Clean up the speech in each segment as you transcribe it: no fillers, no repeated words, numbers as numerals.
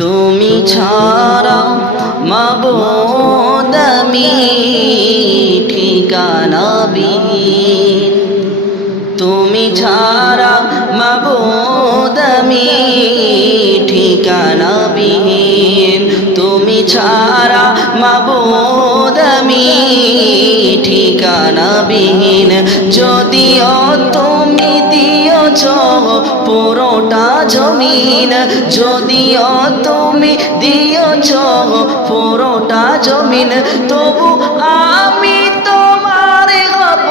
তুমি ছাড়া মাবুদ আমি ঠিকানাবিহীন, তুমি ছাড়া মাবুদ আমি ঠিকানাবিহীন, তুমি ছাড়া মাবুদ আমি ঠিকানাবিহীন। যদিও তুমি দিয়েছ পুরোটা জমিন, যদিও তুমি দিয়েছ পুরোটা জমিন, তবু আমি তোমার হব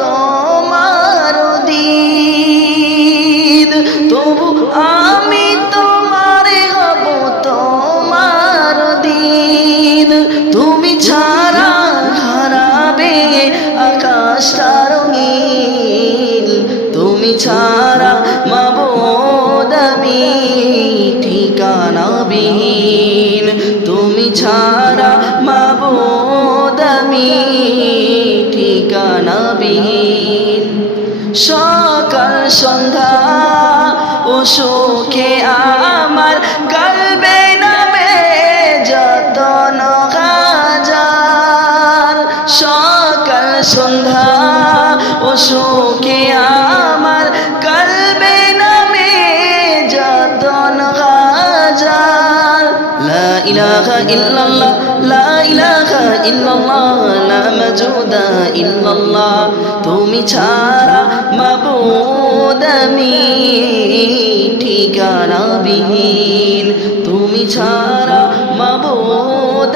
তোমার দিন, তবু আমি তোমার হব তোমার দিন। তুমি ছাড়া হারাবে আকাশটা রঙিন, তুমি ছাড়া মাবুদ আমি ঠিকানাবিহীন, তুমি ছাড়া মাবুদ আমি ঠিকানাবিহীন। সকাল সন্ধ্যা ও সুখে আমার কলবে নামে যতন হাজার, সকাল সন্ধ্যা ও সুখে আমার কলবে নামে যতন হাজার। লা ইলাহা ইল্লাল্লাহ, লা ইলাহা ইল্লাল্লাহ, লা মাবুদা ইল্লাল্লাহ। তুমি ছাড়া মাবুদ আমি ঠিকানাবিহীন, তুমি ছাড়া মাবুদ